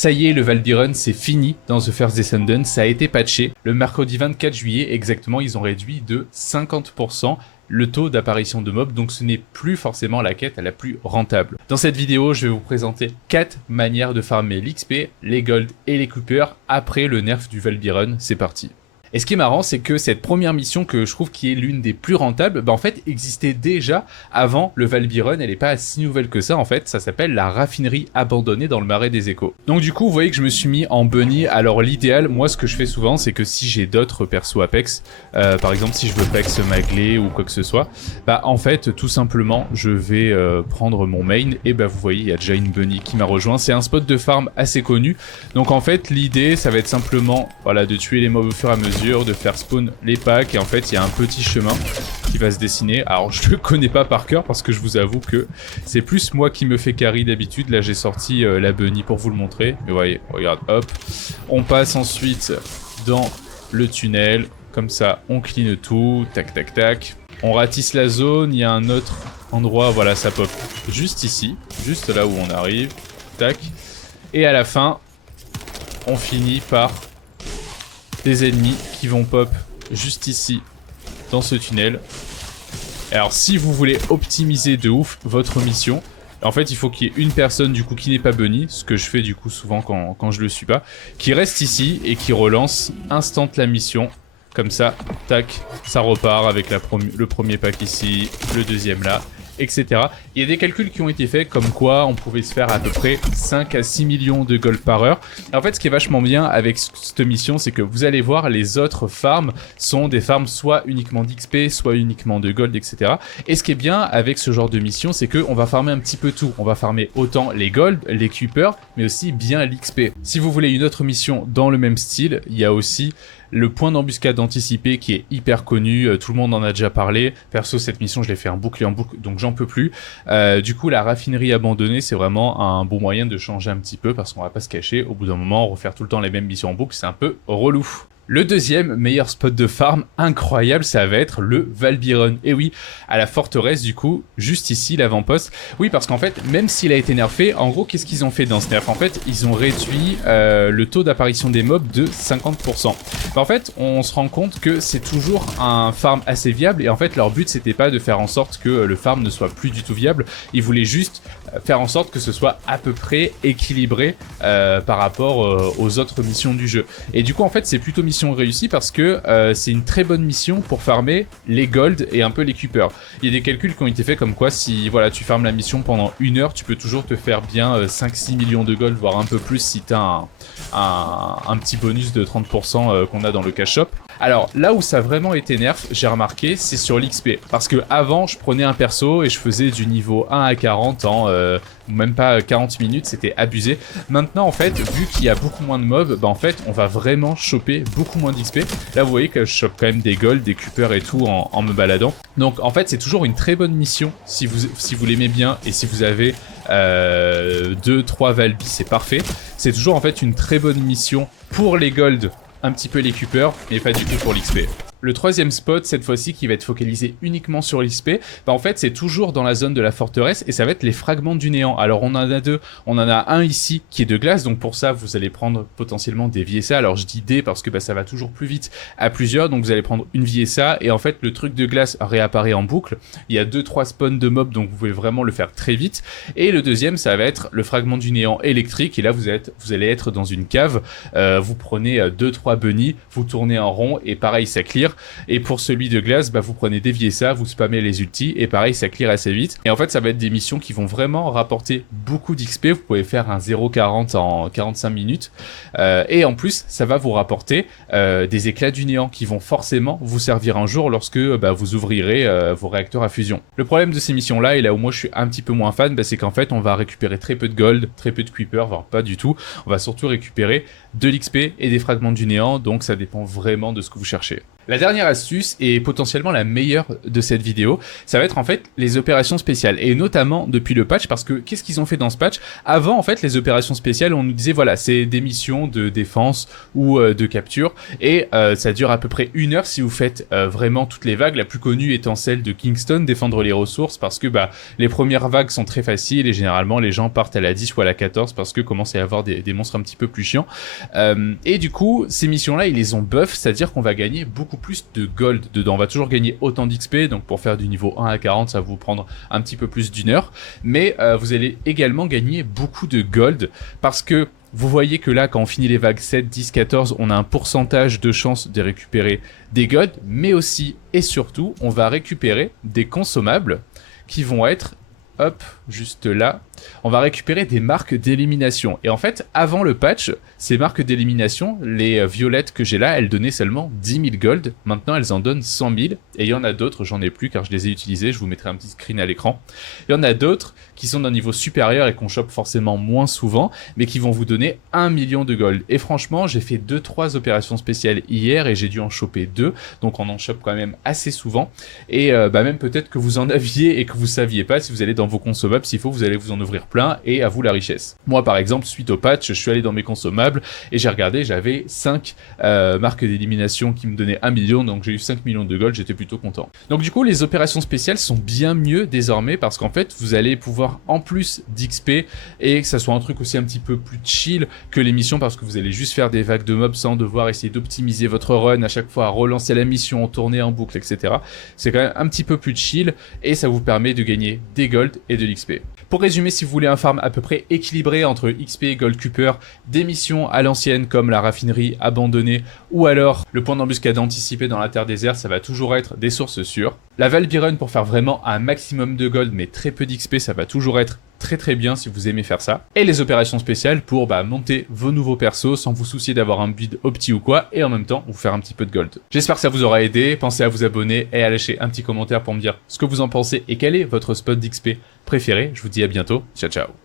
Ça y est, le Val Byron, c'est fini dans The First Descendant, ça a été patché. Le mercredi 24 juillet, exactement, ils ont réduit de 50% le taux d'apparition de mobs, donc ce n'est plus forcément la quête la plus rentable. Dans cette vidéo, je vais vous présenter 4 manières de farmer l'XP, les gold et les coopers après le nerf du Val Byron. C'est parti. Et ce qui est marrant, c'est que cette première mission que je trouve qui est l'une des plus rentables, en fait existait déjà avant le Val Byron. Elle est pas si nouvelle que ça en fait. Ça s'appelle la raffinerie abandonnée dans le marais des Échos. Donc du coup, vous voyez que je me suis mis en bunny. Alors l'idéal, moi ce que je fais souvent, c'est que si j'ai d'autres persos Apex, par exemple si je veux Pex Maglé ou quoi que ce soit, en fait tout simplement je vais prendre mon main et vous voyez il y a déjà une bunny qui m'a rejoint. C'est un spot de farm assez connu. Donc en fait l'idée ça va être simplement de tuer les mobs au fur et à mesure, de faire spawn les packs, et en fait il y a un petit chemin qui va se dessiner. Alors je le connais pas par cœur parce que je vous avoue que c'est plus moi qui me fais carry d'habitude. Là j'ai sorti la bunny pour vous le montrer, mais vous voyez, regarde, hop, on passe ensuite dans le tunnel, comme ça on clean tout, tac tac tac, on ratisse la zone. Il y a un autre endroit, voilà, ça pop juste ici, juste là où on arrive, tac, et à la fin on finit par des ennemis qui vont pop juste ici dans ce tunnel. Alors si vous voulez optimiser de ouf votre mission, en fait il faut qu'il y ait une personne du coup qui n'est pas bunny, ce que je fais du coup souvent quand je le suis pas, qui reste ici et qui relance instant la mission. Comme ça, tac, ça repart avec le premier pack ici, le deuxième là, etc. Il y a des calculs qui ont été faits comme quoi on pouvait se faire à peu près 5 à 6 millions de gold par heure. En fait, ce qui est vachement bien avec cette mission, c'est que vous allez voir, les autres farms sont des farms soit uniquement d'XP, soit uniquement de gold, etc. Et ce qui est bien avec ce genre de mission, c'est qu'on va farmer un petit peu tout. On va farmer autant les gold, les coopers, mais aussi bien l'XP. Si vous voulez une autre mission dans le même style, il y a aussi le point d'embuscade anticipé qui est hyper connu, tout le monde en a déjà parlé. Perso, cette mission, je l'ai fait en boucle et en boucle, donc j'en peux plus. Du coup, la raffinerie abandonnée, c'est vraiment un bon moyen de changer un petit peu, parce qu'on va pas se cacher, au bout d'un moment, refaire tout le temps les mêmes missions en boucle, c'est un peu relou. Le deuxième meilleur spot de farm incroyable, ça va être le Val Byron. Et oui, à la forteresse du coup, juste ici, l'avant-poste. Oui, parce qu'en fait, même s'il a été nerfé, en gros, qu'est-ce qu'ils ont fait dans ce nerf? En fait, ils ont réduit le taux d'apparition des mobs de 50%. En fait, on se rend compte que c'est toujours un farm assez viable, et en fait, leur but, c'était pas de faire en sorte que le farm ne soit plus du tout viable. Ils voulaient juste faire en sorte que ce soit à peu près équilibré par rapport aux autres missions du jeu. Et du coup, en fait, c'est plutôt mission réussie parce que c'est une très bonne mission pour farmer les gold et un peu les coopers. Il y a des calculs qui ont été faits comme quoi si tu farmes la mission pendant 1 heure, tu peux toujours te faire bien 5-6 millions de gold, voire un peu plus si t'as un petit bonus de 30% qu'on a dans le cash shop. Alors là où ça a vraiment été nerf, j'ai remarqué, c'est sur l'XP. Parce que avant, je prenais un perso et je faisais du niveau 1 à 40 en même pas 40 minutes, c'était abusé. Maintenant en fait, vu qu'il y a beaucoup moins de mobs, en fait on va vraiment choper beaucoup moins d'XP. Là vous voyez que je chope quand même des gold, des coopers et tout en me baladant. Donc en fait c'est toujours une très bonne mission si vous l'aimez bien, et si vous avez 2-3 Valby, c'est parfait. C'est toujours en fait une très bonne mission pour les gold, un petit peu les coopers, mais pas du tout pour l'XP. Le troisième spot, cette fois-ci, qui va être focalisé uniquement sur l'XP, en fait, c'est toujours dans la zone de la forteresse, et ça va être les fragments du néant. Alors, on en a deux. On en a un ici, qui est de glace, donc pour ça, vous allez prendre potentiellement des VSA. Alors, je dis des, parce que ça va toujours plus vite à plusieurs, donc vous allez prendre une VSA, et en fait, le truc de glace réapparaît en boucle. Il y a 2-3 spawns de mobs, donc vous pouvez vraiment le faire très vite. Et le deuxième, ça va être le fragment du néant électrique, et là, vous allez être dans une cave, vous prenez 2-3 bunnies, vous tournez en rond, et pareil, ça clear. Et pour celui de glace, vous prenez dévier ça, vous spammez les ultis, et pareil, ça clear assez vite. Et en fait, ça va être des missions qui vont vraiment rapporter beaucoup d'XP. Vous pouvez faire un 0,40 en 45 minutes. Et en plus, ça va vous rapporter des éclats du néant qui vont forcément vous servir un jour lorsque vous ouvrirez vos réacteurs à fusion. Le problème de ces missions-là, et là où moi je suis un petit peu moins fan, c'est qu'en fait, on va récupérer très peu de gold, très peu de creeper, voire pas du tout. On va surtout récupérer de l'XP et des fragments du néant, donc ça dépend vraiment de ce que vous cherchez. La dernière astuce, et potentiellement la meilleure de cette vidéo, ça va être en fait les opérations spéciales, et notamment depuis le patch, parce que qu'est-ce qu'ils ont fait dans ce patch? Avant, en fait, les opérations spéciales, on nous disait, voilà, c'est des missions de défense ou de capture, et ça dure à peu près 1 heure si vous faites vraiment toutes les vagues, la plus connue étant celle de Kingston, défendre les ressources, parce que les premières vagues sont très faciles, et généralement les gens partent à la 10 ou à la 14, parce que commence à y avoir des monstres un petit peu plus chiants, et du coup, ces missions-là, ils les ont buff, c'est-à-dire qu'on va gagner beaucoup plus de gold dedans. On va toujours gagner autant d'XP, donc pour faire du niveau 1 à 40, ça va vous prendre un petit peu plus d'1 heure, mais vous allez également gagner beaucoup de gold, parce que vous voyez que là, quand on finit les vagues 7, 10, 14, on a un pourcentage de chance de récupérer des gold, mais aussi et surtout, on va récupérer des consommables qui vont être, hop, juste là, on va récupérer des marques d'élimination. Et en fait, avant le patch, ces marques d'élimination, les violettes que j'ai là, elles donnaient seulement 10 000 gold. Maintenant, elles en donnent 100 000. Et il y en a d'autres, j'en ai plus car je les ai utilisées. Je vous mettrai un petit screen à l'écran. Il y en a d'autres qui sont d'un niveau supérieur et qu'on chope forcément moins souvent, mais qui vont vous donner 1 million de gold. Et franchement, j'ai fait 2-3 opérations spéciales hier et j'ai dû en choper 2. Donc on en chope quand même assez souvent. Et même peut-être que vous en aviez et que vous saviez pas. Si vous allez dans vos consommables, s'il faut, vous allez vous en ouvrir plein et à vous la richesse. Moi par exemple, suite au patch, je suis allé dans mes consommables et j'ai regardé, j'avais 5 marques d'élimination qui me donnaient 1 million, donc j'ai eu 5 millions de gold, j'étais plutôt content. Donc du coup, les opérations spéciales sont bien mieux désormais parce qu'en fait, vous allez pouvoir en plus d'XP et que ça soit un truc aussi un petit peu plus chill que les missions parce que vous allez juste faire des vagues de mobs sans devoir essayer d'optimiser votre run à chaque fois, à relancer la mission, tourner en boucle, etc. C'est quand même un petit peu plus chill et ça vous permet de gagner des gold et de l'XP. Pour résumer, si vous voulez un farm à peu près équilibré entre XP, Gold Cooper, des missions à l'ancienne comme la raffinerie abandonnée ou alors le point d'embuscade anticipé dans la terre déserte, ça va toujours être des sources sûres. La Valby Run pour faire vraiment un maximum de gold mais très peu d'XP, ça va toujours être très bien si vous aimez faire ça. Et les opérations spéciales pour monter vos nouveaux persos sans vous soucier d'avoir un build opti ou quoi et en même temps vous faire un petit peu de gold. J'espère que ça vous aura aidé, pensez à vous abonner et à lâcher un petit commentaire pour me dire ce que vous en pensez et quel est votre spot d'XP préféré. Je vous dis à bientôt, ciao ciao.